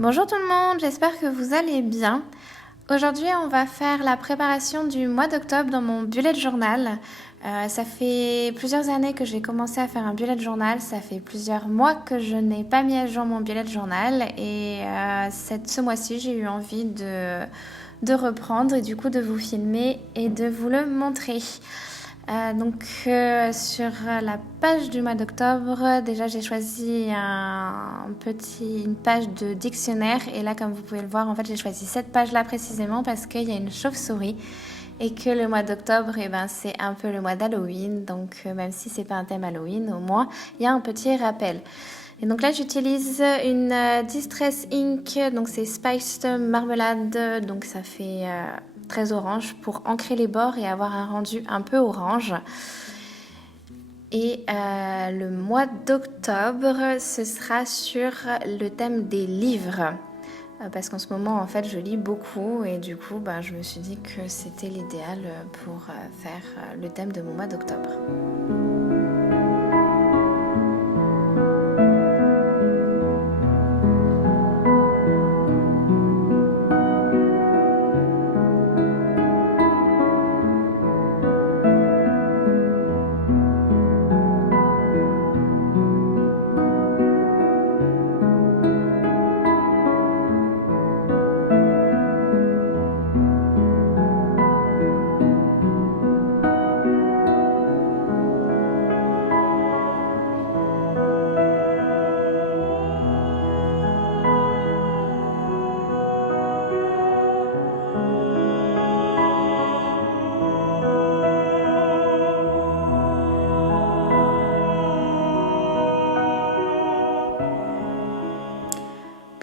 Bonjour tout le monde, j'espère que vous allez bien. Aujourd'hui, on va faire la préparation du mois d'octobre dans mon bullet journal. Ça fait plusieurs années que j'ai commencé à faire un bullet journal. Ça fait plusieurs mois que je n'ai pas mis à jour mon bullet journal. Et ce mois-ci, j'ai eu envie de reprendre et du coup de vous filmer et de vous le montrer. Sur la page du mois d'octobre, déjà j'ai choisi une page de dictionnaire et là comme vous pouvez le voir en fait j'ai choisi cette page là précisément parce qu'il y a une chauve-souris et que le mois d'octobre c'est un peu le mois d'Halloween, donc même si c'est pas un thème Halloween, au moins il y a un petit rappel. Et donc là j'utilise une Distress Ink, donc c'est Spiced Marmelade, donc ça fait très orange pour ancrer les bords et avoir un rendu un peu orange. Et le mois d'octobre, ce sera sur le thème des livres. Parce qu'en ce moment, en fait, je lis beaucoup et du coup, je me suis dit que c'était l'idéal pour faire le thème de mon mois d'octobre.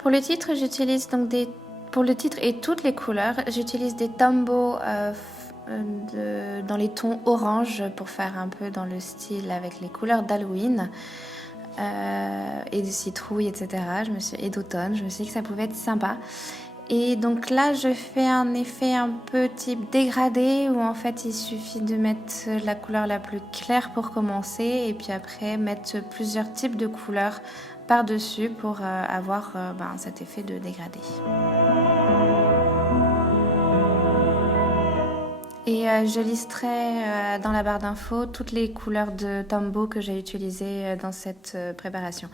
Pour le titre, j'utilise donc pour le titre et toutes les couleurs, j'utilise des Tombow dans les tons orange pour faire un peu dans le style avec les couleurs d'Halloween et de citrouille, etc. Et d'automne, je me suis dit que ça pouvait être sympa. Et donc là, je fais un effet un peu type dégradé où en fait il suffit de mettre la couleur la plus claire pour commencer et puis après mettre plusieurs types de couleurs par-dessus pour avoir cet effet de dégradé. Et je listerai dans la barre d'infos toutes les couleurs de Tombow que j'ai utilisées dans cette préparation.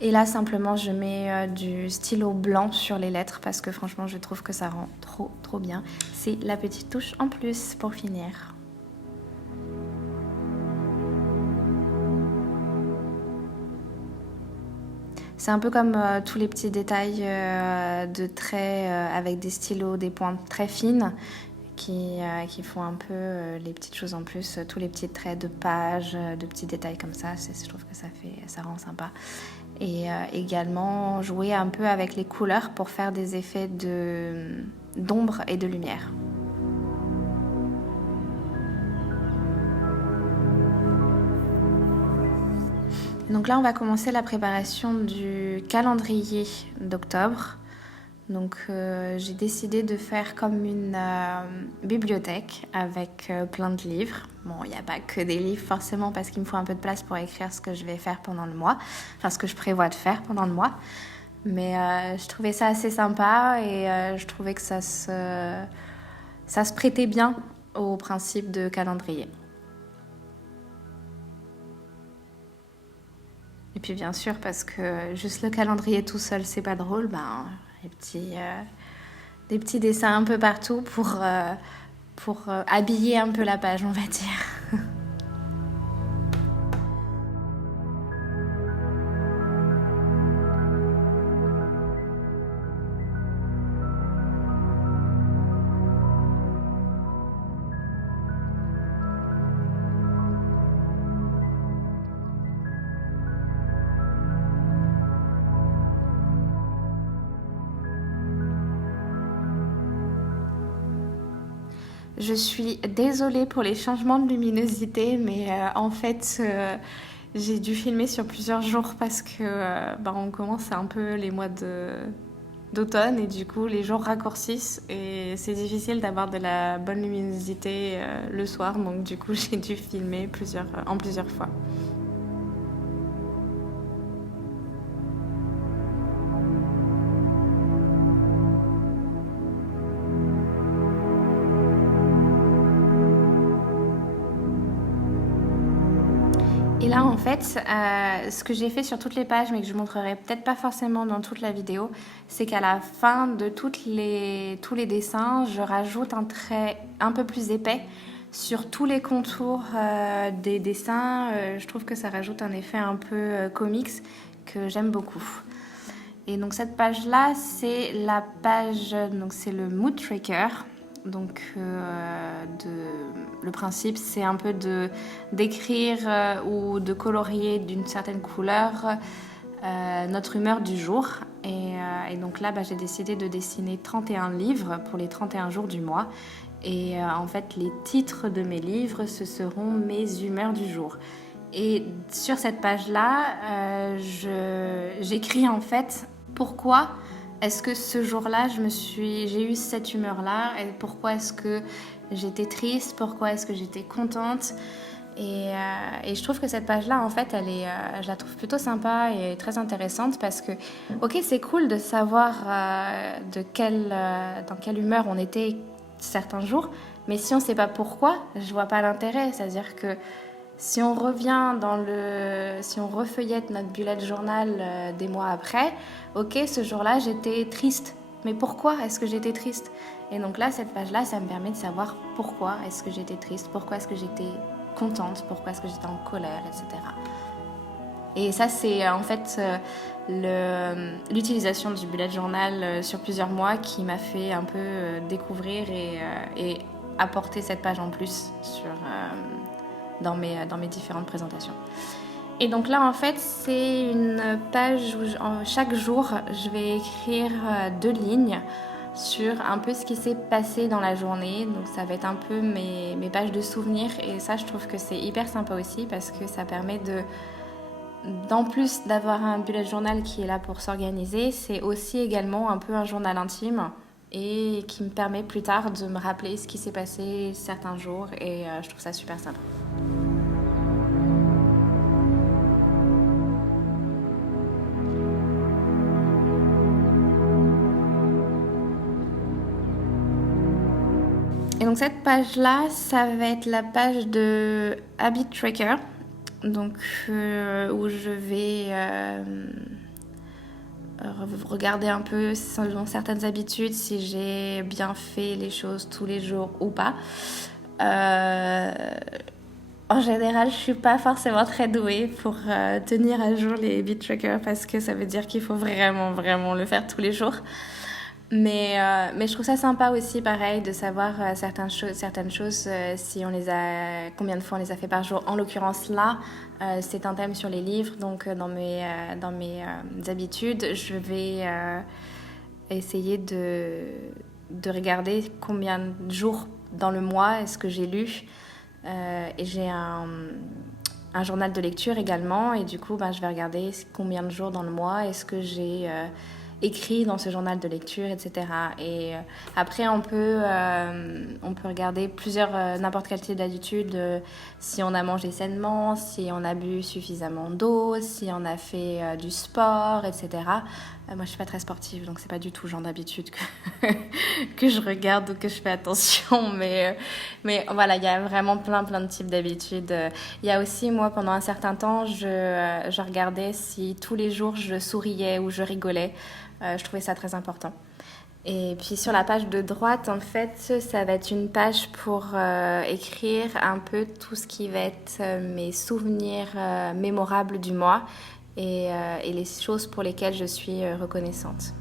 Et là, simplement, je mets du stylo blanc sur les lettres parce que franchement, je trouve que ça rend trop bien. C'est la petite touche en plus pour finir. C'est un peu comme tous les petits détails de traits avec des stylos, des pointes très fines qui font un peu les petites choses en plus, tous les petits traits de page, de petits détails comme ça. Je trouve que ça rend sympa. Et également jouer un peu avec les couleurs pour faire des effets d'ombre et de lumière. Donc là, on va commencer la préparation du calendrier d'octobre. Donc j'ai décidé de faire comme une bibliothèque avec plein de livres. Bon, il n'y a pas que des livres forcément parce qu'il me faut un peu de place pour écrire ce que je vais faire pendant le mois, enfin ce que je prévois de faire pendant le mois. Mais je trouvais ça assez sympa et je trouvais que ça se prêtait bien au principe de calendrier. Et puis bien sûr parce que juste le calendrier tout seul c'est pas drôle, des petits dessins un peu partout pour habiller un peu la page, on va dire. Je suis désolée pour les changements de luminosité, mais en fait, j'ai dû filmer sur plusieurs jours parce que on commence un peu les mois d'automne et du coup, les jours raccourcissent et c'est difficile d'avoir de la bonne luminosité le soir. Donc du coup, j'ai dû filmer en plusieurs fois. en fait, ce que j'ai fait sur toutes les pages, mais que je montrerai peut-être pas forcément dans toute la vidéo, c'est qu'à la fin de tous les dessins, je rajoute un trait un peu plus épais sur tous les contours des dessins. Je trouve que ça rajoute un effet un peu comics que j'aime beaucoup. Et donc cette page-là, c'est la page, donc c'est le mood tracker. Donc le principe, c'est un peu d'écrire ou de colorier d'une certaine couleur notre humeur du jour. Et donc là, j'ai décidé de dessiner 31 livres pour les 31 jours du mois. Et en fait, les titres de mes livres, ce seront mes humeurs du jour. Et sur cette page-là, j'écris en fait pourquoi est-ce que ce jour-là, j'ai eu cette humeur-là, et pourquoi est-ce que j'étais triste, pourquoi est-ce que j'étais contente. Et je trouve que cette page-là, en fait, je la trouve plutôt sympa et très intéressante parce que, ok, c'est cool de savoir dans quelle humeur on était certains jours, mais si on ne sait pas pourquoi, je vois pas l'intérêt. C'est-à-dire que si on refeuillette notre bullet journal des mois après, ok, ce jour-là, j'étais triste. Mais pourquoi est-ce que j'étais triste? Et donc là, cette page-là, ça me permet de savoir pourquoi est-ce que j'étais triste, pourquoi est-ce que j'étais contente, pourquoi est-ce que j'étais en colère, etc. Et ça, c'est en fait l'utilisation du bullet journal sur plusieurs mois qui m'a fait un peu découvrir et apporter cette page en plus dans mes différentes présentations. Et donc là, en fait, c'est une page où chaque jour, je vais écrire 2 lignes sur un peu ce qui s'est passé dans la journée. Donc ça va être un peu mes pages de souvenirs. Et ça, je trouve que c'est hyper sympa aussi parce que ça permet d'en plus d'avoir un bullet journal qui est là pour s'organiser, c'est aussi également un peu un journal intime et qui me permet plus tard de me rappeler ce qui s'est passé certains jours. Et je trouve ça super sympa. Et donc cette page-là, ça va être la page de Habit Tracker, donc où je vais regarder un peu selon certaines habitudes si j'ai bien fait les choses tous les jours ou pas. En général, je suis pas forcément très douée pour tenir à jour les Habit Tracker parce que ça veut dire qu'il faut vraiment, vraiment le faire tous les jours. Mais je trouve ça sympa aussi, pareil, de savoir certaines choses, si combien de fois on les a fait par jour. En l'occurrence là, c'est un thème sur les livres, donc dans mes habitudes, je vais essayer de regarder combien de jours dans le mois est-ce que j'ai lu. Et j'ai un journal de lecture également, et du coup, je vais regarder combien de jours dans le mois est-ce que j'ai écrit dans ce journal de lecture, etc. Et après, on peut regarder n'importe quel type d'habitude, si on a mangé sainement, si on a bu suffisamment d'eau, si on a fait du sport, etc. Moi, je suis pas très sportive, donc c'est pas du tout le genre d'habitude que je regarde ou que je fais attention. Mais voilà, il y a vraiment plein de types d'habitudes. Il y a aussi, moi, pendant un certain temps, je regardais si tous les jours je souriais ou je rigolais. Je trouvais ça très important. Et puis sur la page de droite, en fait, ça va être une page pour écrire un peu tout ce qui va être mes souvenirs mémorables du mois et les choses pour lesquelles je suis reconnaissante.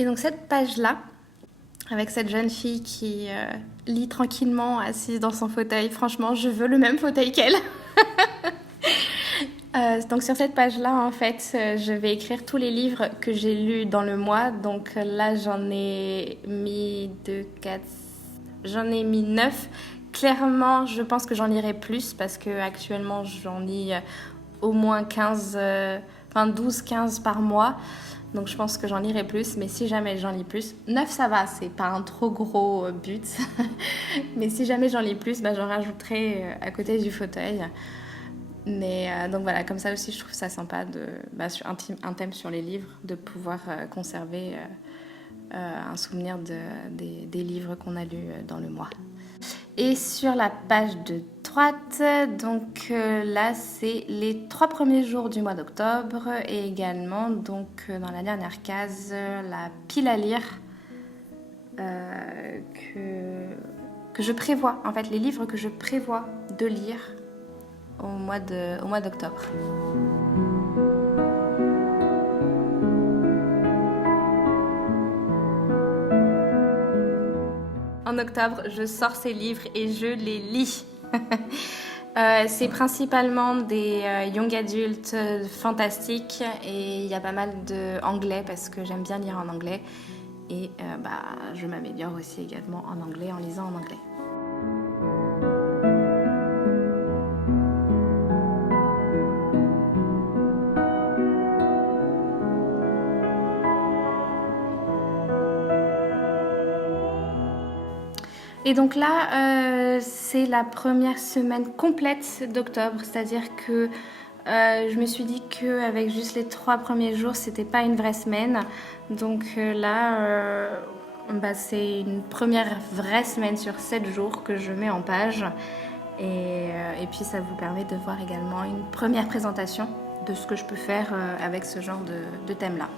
Et donc cette page-là, avec cette jeune fille qui lit tranquillement assise dans son fauteuil, franchement, je veux le même fauteuil qu'elle. Donc sur cette page-là, en fait, je vais écrire tous les livres que j'ai lus dans le mois. Donc là, j'en ai mis 9. Clairement, je pense que j'en lirai plus parce que actuellement, j'en lis au moins 12-15 par mois. Donc je pense que j'en lirai plus, mais si jamais j'en lis plus, 9 ça va, c'est pas un trop gros but. Mais si jamais j'en lis plus, j'en rajouterai à côté du fauteuil. Mais donc voilà, comme ça aussi je trouve ça sympa sur un thème sur les livres, de pouvoir conserver un souvenir des livres qu'on a lus dans le mois. Et sur la page de droite, donc là c'est les 3 premiers jours du mois d'octobre et également donc dans la dernière case la pile à lire que je prévois, en fait les livres que je prévois de lire au mois d'octobre. En octobre, je sors ces livres et je les lis. C'est principalement des young adultes fantastiques et il y a pas mal d'anglais parce que j'aime bien lire en anglais et je m'améliore aussi également en anglais en lisant en anglais. Et donc là, c'est la première semaine complète d'octobre, c'est-à-dire que je me suis dit qu'avec juste les 3 premiers jours, c'était pas une vraie semaine. Donc là, c'est une première vraie semaine sur 7 jours que je mets en page. Et puis ça vous permet de voir également une première présentation de ce que je peux faire avec ce genre de thème-là.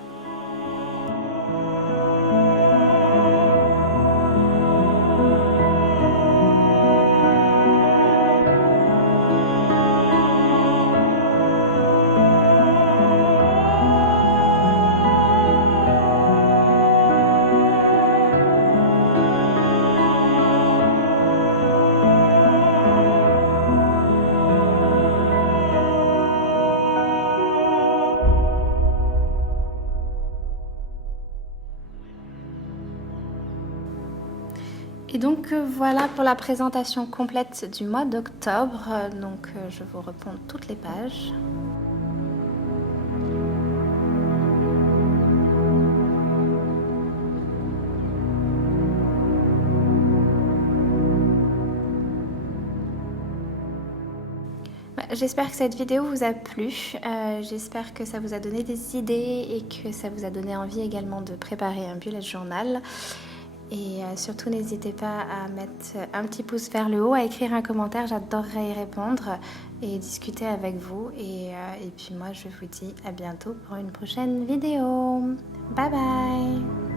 Et donc voilà pour la présentation complète du mois d'octobre. Donc je vous reprends toutes les pages. J'espère que cette vidéo vous a plu, j'espère que ça vous a donné des idées et que ça vous a donné envie également de préparer un bullet journal. Et surtout n'hésitez pas à mettre un petit pouce vers le haut, à écrire un commentaire, j'adorerais y répondre et discuter avec vous. Et puis moi je vous dis à bientôt pour une prochaine vidéo. Bye bye!